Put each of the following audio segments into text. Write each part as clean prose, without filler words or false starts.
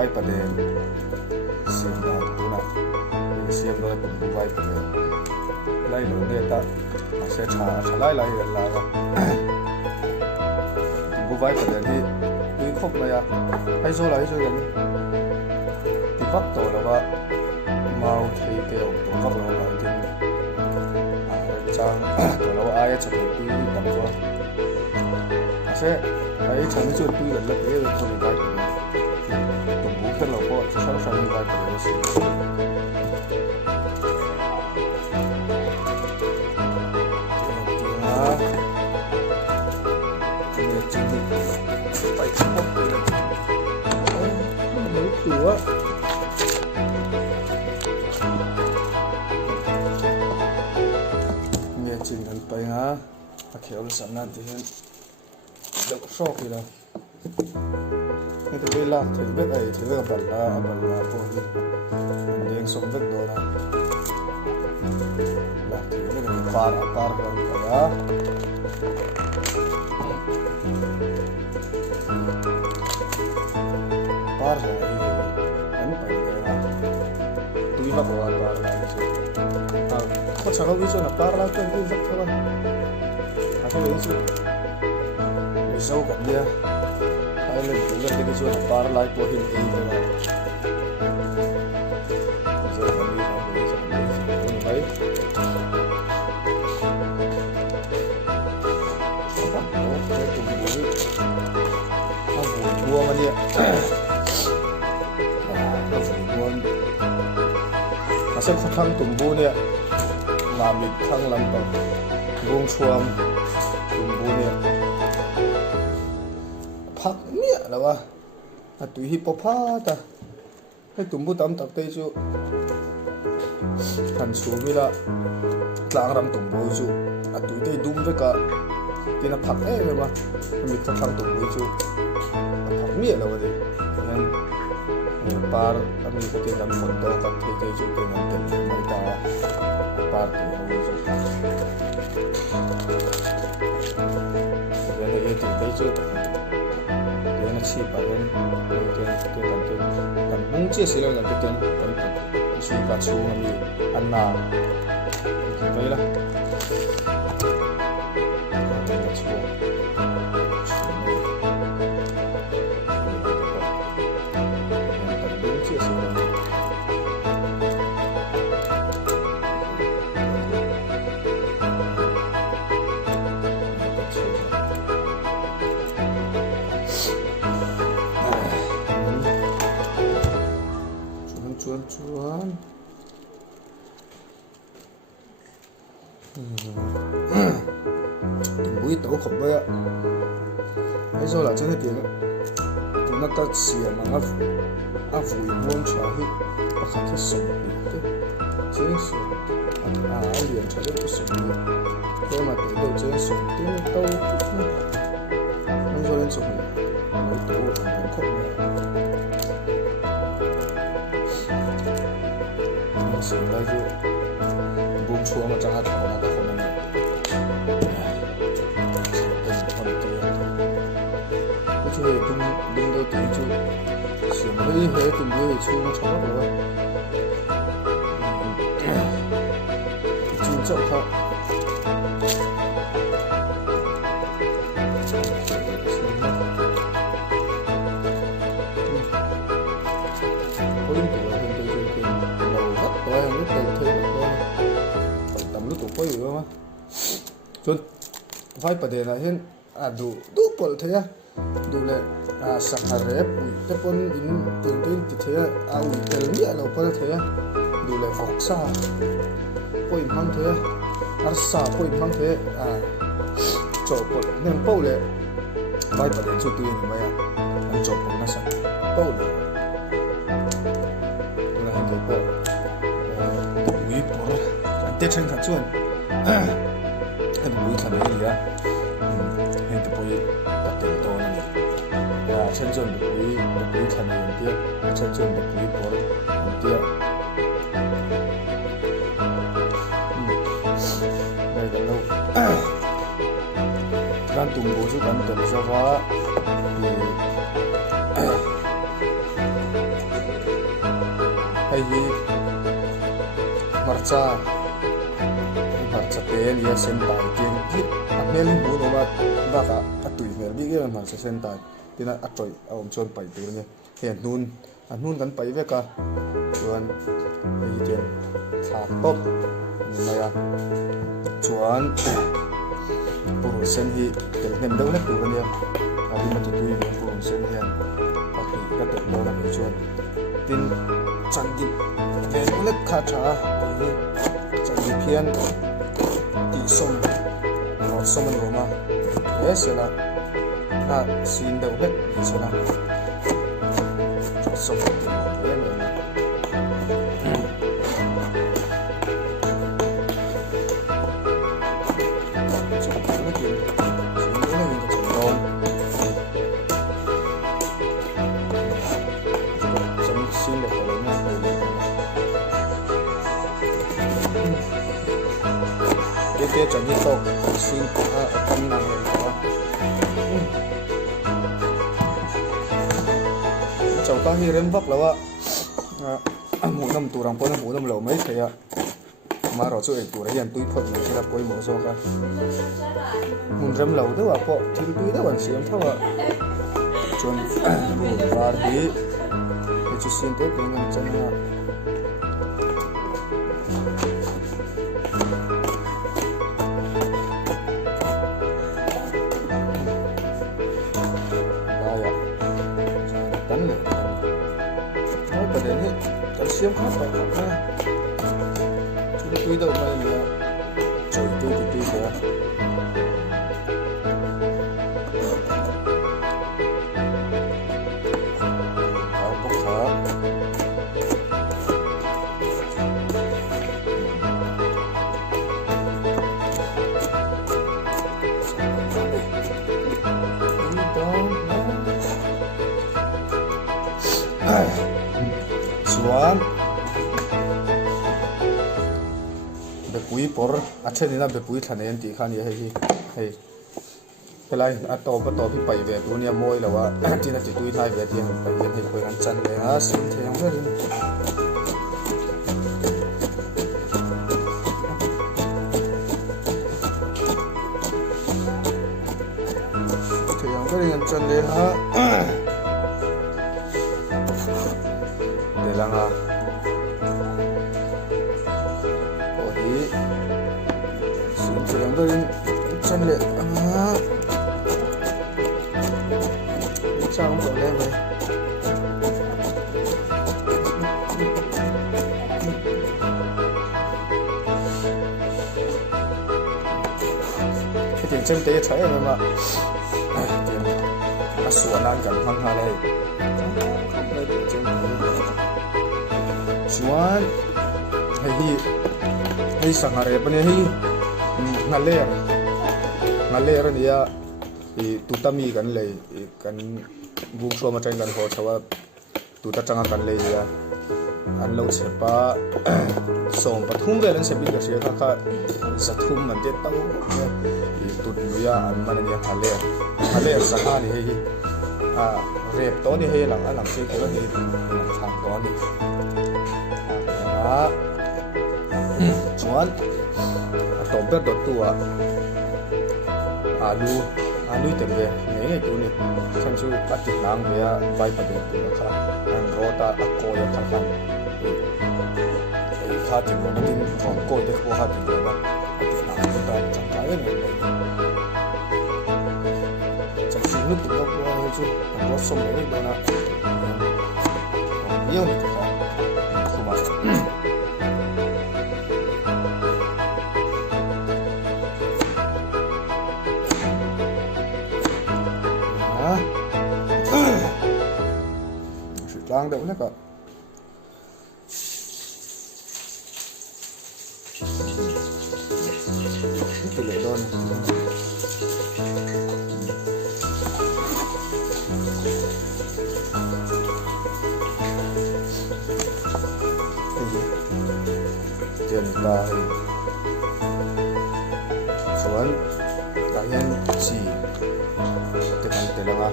vai pada siam na tu na siam na kum vai pada lai lo dia ta sẽ trả lại lại là kum vai pada ni tuy khóc này à hay số lại số gần thì bắt đầu là ba mau thì kêu tụ cấp là lại thì trang tụ là ai chụp tuy tầm qua sẽ ấy chẳng chưa tuy là lợi ấy thôi vai tụng vũ cái lầu có sẵn sàng vai pada sự Ủa nghe chừng gần bay hả khéo là sẵn nan thì đậu sọc thì là cái thứ đây là thì biết ấy thì là bẩn là thôi đi đen sống vết đồ này là thì biết là par gần phải á par rồi tuy bắt đầu par lại rồi có sao ví dụ là par lại cái gì rất thôi cái ví dụ sâu gần dia hay là cái ví dụ là par lại của hình ấy rồi sâu gần dia đấy buông mà đi buông nó sẽ không thăng tùng bu nè mà mình thăng làm bằng buông xuông tùng bu nè phát nè là ba à tùy hip hop ta hay tùng bu tắm tập tây chú thành số mi là lang ram tùng bu chú à tùy tây đúng với cả cái nó phát ấy rồi mà mình không thăng tùng bu chú mía là vậy nên par kami có thể làm phần đầu các thầy thầy chúng tôi làm tiền mấy ta par thì nó sẽ cái này thì thấy chứ cái nó chỉ bảo đến cái làm bung chia sẻ làm cái tiền làm suy cả số mình ăn nào vậy là cuan buổi tối không vậy bây giờ là trên tiền nó ta xìa mà vui muốn trả hết và khát cái sống được chế sống liền trả được cái sống được thế mà để đâu chế sống tiếng đâu bây giờ lên sống buổi tối cũng không sửa lại chứ buông xuống mà chẳng hạn thảo là không nên cái chuyện đừng đâu tí chú sửa mà đi hết từng người chú nó chó rồi chú chậm không có gì không? Chun, phải bật đèn là hiện đủ bol thế à? Đủ là sắc rep, cái con in tiền thì thế à? Ui, cái gì là bol thế à? Đủ là voxa, coi mang thế à? Sa coi mang thế cho bol nên bol là phải bật đèn chút tiền mà ya, anh cho bol nó sao? Bol là anh cái bol, ui bol, anh tết chân thật chuan. Cái buổi thằng ấy gì á, hiện tại buổi tập tiền to này, chân chân buổi thằng này kia, chân chân buổi bố kia, đây là lâu, gan tùng bố chú gan tùng sao hóa, hay hi marcha ten ya sen tai tin hi a hmel bu no ma ba ka a tui mer bi ge marcha sen tai tina a troi a om chon pai tur ne he nun kan pai ve ka chuan hi ten thak top ni ma ya chuan purun sen hi tel nem deuh na tur ne a di ma ti tui ve purun sen hian a ti ka tel lo na chuan tin chan di ve ulet kha tha ni chan di phian ti som no som no ma esela a sin deuh let ni sela som ti mo le le cái chuẩn bị tốt xin cân nặng đó cháu ta hi rem vấp lâu ạ mũ năm tù rằng phun mũ năm lâu mấy thế ạ mà rồi chỗ ấy tù đấy hiện túi phật này chỉ là quay mũ số cả mũ rem lâu đó ạ po thì túi đó vẫn xiêm thôi ạ chuẩn và đi chỉ xin tới cái ngân chân ạ xiêm khá phải khá ha chúng tôi đâu mà nữa trời tôi thì tôi sẽ áo bốc khá chuan bepui por a thenina bepui thanen ti khan ye hei pelai a to pi pai ve tu nia moi lawa tina ti tui thai ve ti pai yen hei koi kan chan le a sim theyang verin theyang verin chan le ha langa odi sin chang doin chan le anga chang ko le mai cái chân tế thấy rồi mà cái sủa nan cần hăng hà đây chuan hei sangare pane hi ngale ra nia I tutami kan lei kan bung so ma train kan ho chawa tuta changa kan lei ya an lo chepa som pathum velan se bin ka se kha sathum man te tau I tut nuya an man nia hale sanga ni hei a rep to ni hei lang alang se ko ni thang to ni chuan to ber dot tua alu te ve nei tu ni khan chu patik nang ve a vai pa de tu kha an rota a ko ya kha khan ei kha ti mo tin from ko de ko ha ti ba patik nang ta chang ka ye nei chang chu nu tu ko chu ko som nei ba na yo ni ka ko ma lang đậu nhất ạ tỷ lệ đôn tiền là xuống cá nhân chỉ tiền tiền là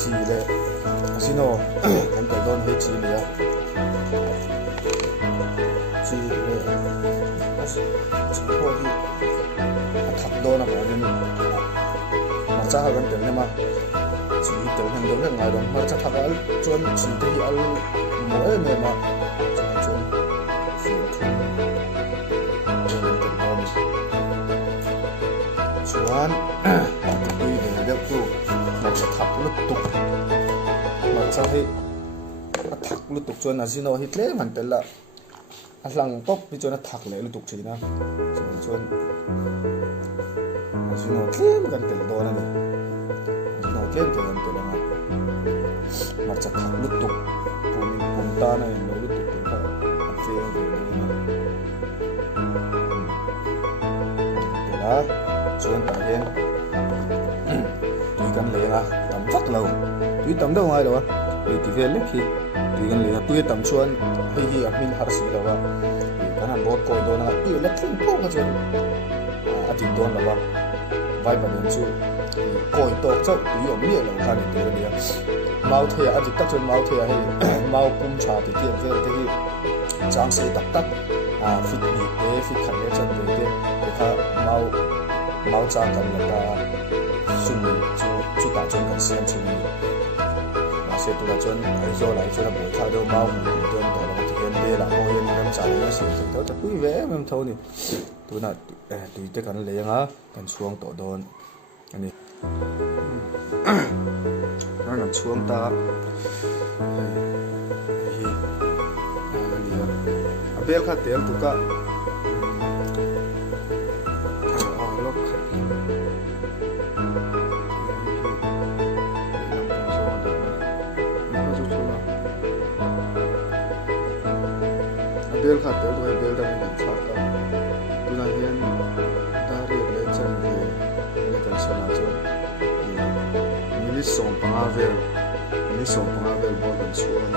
chi le asino kan ta don he chi le chi le as ko hi thak do na ba ni ma cha ha kan tel ne ma chi tel han do ngai don ma cha thak al chon chi te hi al mo e me ma chon fu thu chuan tui le deuh tu ma cha thak lut tuk ma cha hi a thak lut tuk chuan asino hi tle man tel la a hlang pop hi chuan a thak le lut tuk thina chuan asino tlem kan tel do na ni asino tlem tel kan tel na ma cha thak lut tuk pum ta na in lut tuk tu ka a fe ni na chuan ta hian tui kan le na tam vak lo tui tam đâu ngai lo a ei ti vel le khi tui kan le na tui tam chuan hei hi a min har si lo wa kan han bot ko do na tui le thlin po ka chuan a tin don lo wa vai ba den chu koi tok chau tui om le lo ka ni tu le ya mau the a dik ta chuan mau the a hei mau pum cha ti ti vel te hi chang sei tak tak fit ni te fit khan le chan te te kha mau cha kan la ta sun chu ta chuan kan siam chu ni ma se tu la chuan ai zo lai chuan a bo tha do mau mu chuan to lo ti hen be la ho yen kan cha le se to ta pui ve mem tho ni tu na tu te kan le nga kan chuang to don ani kan chuang ta hi ani a bel kha tel tu ka bel khat tel tu bel da ni khat ka tu na hian da ri le chan ve le kan sana chu mini song panga vel bol kan chuan